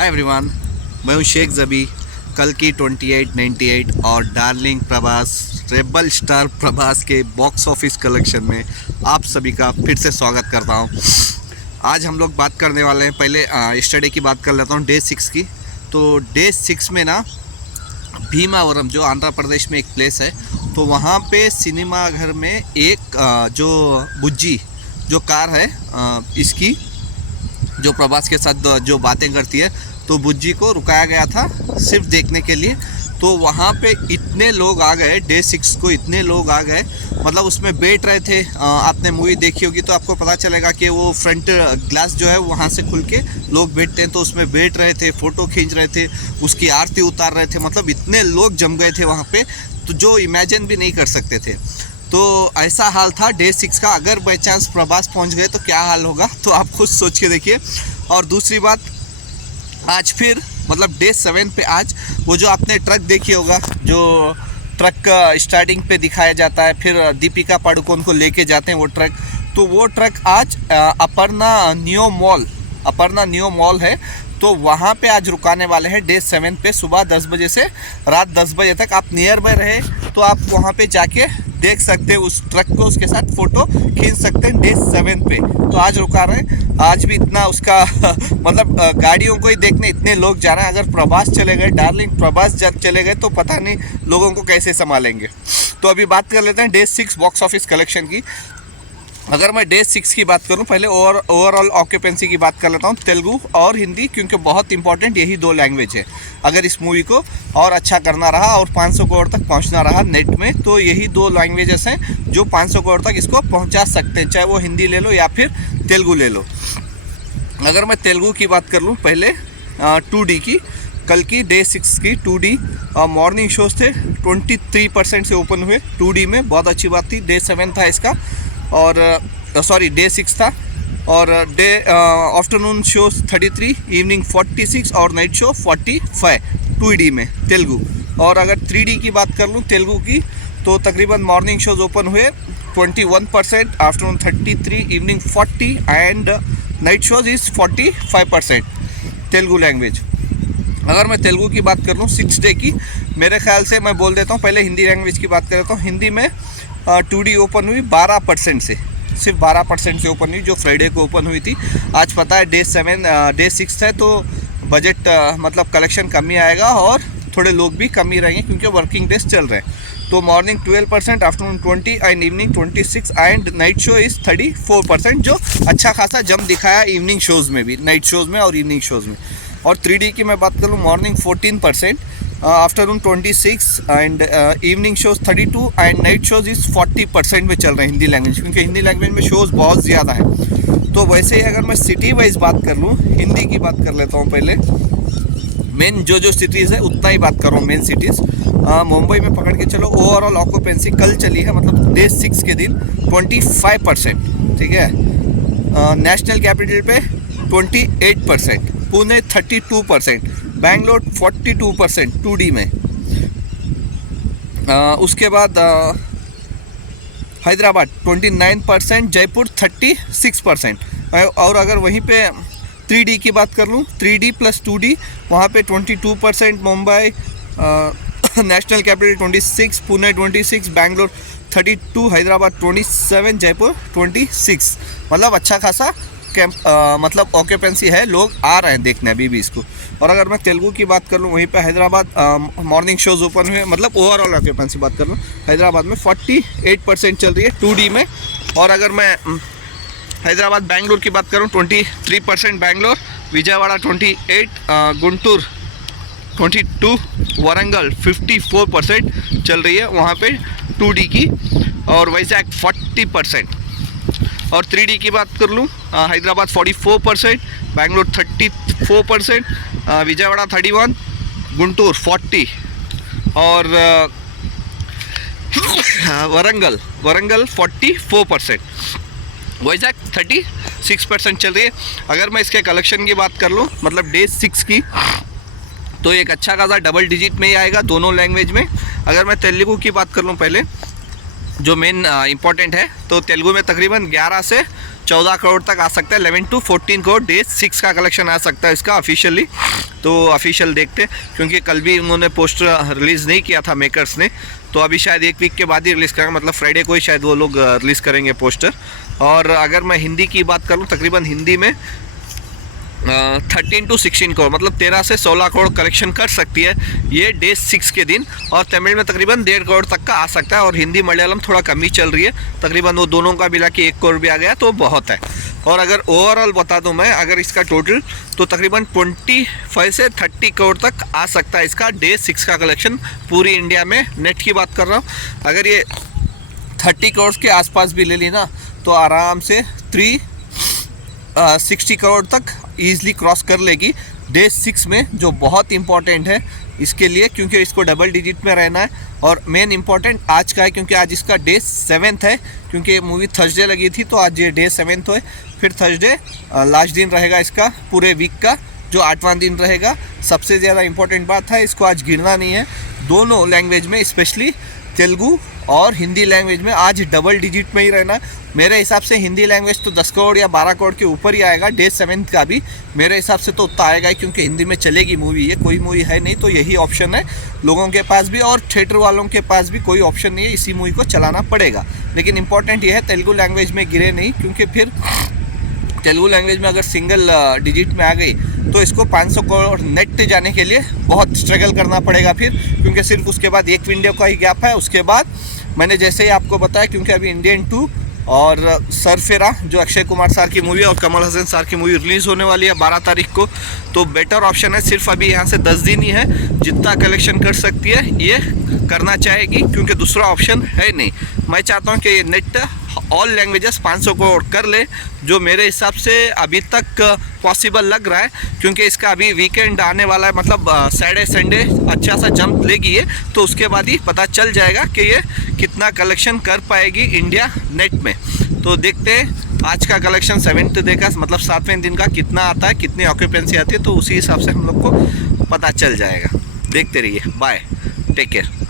Hi everyone, मैं हूं शेख ज़बी। कल की 28, 98 और darling Prabhas, rebel star Prabhas के बॉक्स ऑफिस कलेक्शन में आप सभी का फिर से स्वागत करता हूं। आज हम लोग बात करने वाले हैं, पहले यस्टरडे की बात कर लेता हूं, डे 6 की। तो डे 6 में ना भीमावरम, जो आंध्र प्रदेश में एक प्लेस है, तो वहाँ पे सिनेमा घर में एक जो बुज्जी जो कार है इसकी, जो प्रभास के साथ जो बातें करती है, तो बुज्जी को रुकाया गया था सिर्फ देखने के लिए। तो वहाँ पे इतने लोग आ गए, डे 6 को इतने लोग आ गए, मतलब उसमें बैठ रहे थे। आपने मूवी देखी होगी तो आपको पता चलेगा कि वो फ्रंट ग्लास जो है वहाँ से खुल के लोग बैठते हैं, तो उसमें बैठ रहे थे, फ़ोटो खींच रहे थे, उसकी आरती उतार रहे थे। मतलब इतने लोग जम गए थे वहाँ पे, तो जो इमेजिन भी नहीं कर सकते थे। तो ऐसा हाल था डे 6 का। अगर बाई चांस प्रभास पहुँच गए तो क्या हाल होगा, तो आप खुद सोच के देखिए। और दूसरी बात, आज फिर मतलब डे 7 पे आज वो जो आपने ट्रक देखी होगा, जो ट्रक स्टार्टिंग पे दिखाया जाता है, फिर दीपिका पादुकोण को लेके जाते हैं वो ट्रक, तो वो ट्रक आज अपर्णा नियो मॉल है, तो वहाँ पे आज रुकाने वाले हैं डे 7 पे। सुबह 10 बजे से रात 10 बजे तक आप नियर बाय रहे तो आप वहाँ पे जाके देख सकते हैं उस ट्रक को, उसके साथ फ़ोटो खींच सकते हैं डे 7 पे। तो आज रुका रहे हैं। आज भी इतना उसका मतलब गाड़ियों को ही देखने इतने लोग जा रहे हैं। अगर प्रभास चले गए, डार्लिंग प्रभास जब चले गए, तो पता नहीं लोगों को कैसे संभालेंगे। तो अभी बात कर लेते हैं डे 6 बॉक्स ऑफिस कलेक्शन की। अगर मैं डे 6 की बात करूं, पहले ओवरऑल ऑक्यूपेंसी की बात कर लेता हूं, तेलुगु और हिंदी, क्योंकि बहुत इंपॉर्टेंट यही दो लैंग्वेज है। अगर इस मूवी को और अच्छा करना रहा और 500 करोड़ तक पहुंचना रहा नेट में, तो यही दो लैंग्वेजेस हैं जो 500 करोड़ तक इसको पहुंचा सकते हैं, चाहे वो हिंदी ले लो या फिर तेलुगु ले लो। अगर मैं तेलुगु की बात कर लूँ, पहले 2D की, कल की डे 6 की 2D मॉर्निंग शोज थे, 23% से ओपन हुए 2D में, बहुत अच्छी बात थी। डे 7 था इसका, और सॉरी डे 6 था, और डे आफ्टरनून शो 33, इवनिंग 46 और नाइट शो 45 2D में तेलुगु। और अगर 3D की बात कर लूँ तेलुगु की, तो तकरीबन मॉर्निंग शोज ओपन हुए 21%, afternoon 33, evening 40 and night shows is 45% Telugu language. अगर मैं तेलुगु की बात कर लूँ 6 डे की, मेरे ख्याल से मैं बोल देता हूँ, पहले हिंदी लैंग्वेज की बात कर लेता हूँ। हिंदी में 2D ओपन हुई 12% से, सिर्फ 12% से ओपन हुई, जो फ्राइडे को ओपन हुई थी। आज पता है डे 6 है, तो बजट मतलब कलेक्शन कम ही आएगा और थोड़े लोग भी कम ही रहेंगे, क्योंकि वर्किंग डेज चल रहे हैं। तो morning 12%, afternoon 20 and evening 26 and night show is 34%, जो अच्छा खासा जम दिखाया इवनिंग शोज़ में भी, नाइट शोज़ में और इवनिंग शोज़ में। और 3D की मैं बात करूँ, morning 14%, afternoon 26 and evening shows 32 and night shows is 40% में चल रहे हैं हिंदी लैंग्वेज, क्योंकि हिंदी लैंग्वेज में शोज़ बहुत ज़्यादा है। तो वैसे ही अगर मैं सिटी वाइज बात कर लूँ, हिंदी की बात कर लेता हूँ पहले। मेन जो सिटीज़ है उतना ही बात कर रहा हूँ, मेन सिटीज़। मुंबई में पकड़ के चलो, ओवरऑल ऑक्यूपेंसी कल चली है, मतलब डे 6 के दिन 25%, ठीक है। नेशनल कैपिटल पे 28%, पुणे 32%, बेंगलोर 42% 2D में। उसके बाद हैदराबाद 29%, जयपुर 36%। और अगर वहीं पे 3D की बात कर लूँ, 3D प्लस 2D, वहाँ पे 22%, मुंबई नेशनल कैपिटल 26, पुणे 26, बेंगलोर 32, हैदराबाद 27, जयपुर 26। मतलब अच्छा खासा मतलब ऑक्यूपेंसी है, लोग आ रहे हैं देखने अभी भी इसको। और अगर मैं तेलुगु की बात कर लूँ, वहीं पे हैदराबाद मॉर्निंग शोज ओपन हुए, मतलब ओवरऑल ऑक्यूपेंसी बात कर लूँ, हैदराबाद में 48% चल रही है 2D में। और अगर मैं हैदराबाद बेंगलोर की बात करूँ, 23% बेंगलोर, विजयवाड़ा 28, गुंटूर 22, वरंगल 54% चल रही है वहाँ पे 2D की, और वैजाग 40%। और 3D की बात कर लूँ, हैदराबाद 44%, बेंगलोर 34%, विजयवाड़ा 31, गुंटूर 40, और वरंगल 44%, वैजाग 36% चल रही है। अगर मैं इसके कलेक्शन की बात कर लूँ, मतलब डे 6 की, तो एक अच्छा खासा डबल डिजिट में ही आएगा दोनों लैंग्वेज में। अगर मैं तेलुगु की बात कर लूँ पहले, जो मेन इम्पॉर्टेंट है, तो तेलुगु में तकरीबन 11 से 14 करोड़ तक आ सकता है। 11 to 14 करोड़ डे 6 का कलेक्शन आ सकता है इसका ऑफिशियली। तो ऑफिशियल देखते, क्योंकि कल भी उन्होंने पोस्टर रिलीज़ नहीं किया था मेकर्स ने, तो अभी शायद एक वीक के बाद ही रिलीज़ करेंगे, मतलब फ्राइडे को ही शायद वो लोग रिलीज़ करेंगे पोस्टर। और अगर मैं हिंदी की बात करूँ, तकरीबन हिंदी में 13 to 16 करोड़, मतलब 13 से 16 करोड़ कलेक्शन कर सकती है ये डे 6 के दिन। और तमिल में तकरीबन 1.5 करोड़ तक का आ सकता है। और हिंदी मलयालम थोड़ा कम ही चल रही है, तकरीबन वो दोनों का मिला के 1 करोड़ भी आ गया तो बहुत है। और अगर ओवरऑल बता दूं मैं, अगर इसका टोटल, तो तकरीबन 25 से 30 करोड़ तक आ सकता है इसका डे 6 का कलेक्शन पूरी इंडिया में। नेट की बात कर रहा हूँ, अगर ये 30 करोड़ के आसपास भी ले ली ना, तो आराम से 360 करोड़ तक ईज़िली क्रॉस कर लेगी डे 6 में, जो बहुत इंपॉर्टेंट है इसके लिए, क्योंकि इसको डबल डिजिट में रहना है। और मेन इंपॉर्टेंट आज का है, क्योंकि आज इसका डे 7 है, क्योंकि मूवी थर्सडे लगी थी, तो आज ये डे 7 है। फिर थर्सडे लास्ट दिन रहेगा इसका पूरे वीक का, जो 8वां दिन रहेगा। सबसे ज़्यादा इंपॉर्टेंट बात है, इसको आज गिरना नहीं है। दोनों लैंग्वेज में, स्पेशली तेलुगु और हिंदी लैंग्वेज में आज डबल डिजिट में ही रहना। मेरे हिसाब से हिंदी लैंग्वेज तो 10 करोड़ या 12 करोड़ के ऊपर ही आएगा। डे 7 का भी मेरे हिसाब से तो उतना आएगा ही, क्योंकि हिंदी में चलेगी मूवी, ये कोई मूवी है नहीं, तो यही ऑप्शन है लोगों के पास भी, और थिएटर वालों के पास भी कोई ऑप्शन नहीं है, इसी मूवी को चलाना पड़ेगा। लेकिन इंपॉर्टेंट ये है तेलुगु लैंग्वेज में गिरे नहीं, क्योंकि फिर तेलुगु लैंग्वेज में अगर सिंगल डिजिट में आ गई तो इसको 500 करोड़ नेट जाने के लिए बहुत स्ट्रगल करना पड़ेगा फिर, क्योंकि सिर्फ उसके बाद एक विंडो का ही गैप है। उसके बाद मैंने जैसे ही आपको बताया, क्योंकि अभी इंडियन 2 और सरफेरा जो अक्षय कुमार सर की मूवी है और कमल हसन सर की मूवी रिलीज़ होने वाली है 12 तारीख को, तो बेटर ऑप्शन है सिर्फ अभी यहाँ से 10 दिन ही है, जितना कलेक्शन कर सकती है ये करना चाहेगी, क्योंकि दूसरा ऑप्शन है नहीं। मैं चाहता हूँ कि ये नेट ऑल लैंग्वेजेस 500 करोड़ कर ले, जो मेरे हिसाब से अभी तक पॉसिबल लग रहा है, क्योंकि इसका अभी वीकेंड आने वाला है, मतलब सैटरडे संडे अच्छा सा जंप लेगी ये, तो उसके बाद ही पता चल जाएगा कि ये कितना कलेक्शन कर पाएगी इंडिया नेट में। तो देखते हैं आज का कलेक्शन 7th डे का, मतलब 7वें दिन का कितना आता है, कितनी ऑक्यूपेंसी आती है, तो उसी हिसाब से हम लोग को पता चल जाएगा। देखते रहिए, बाय, टेक केयर।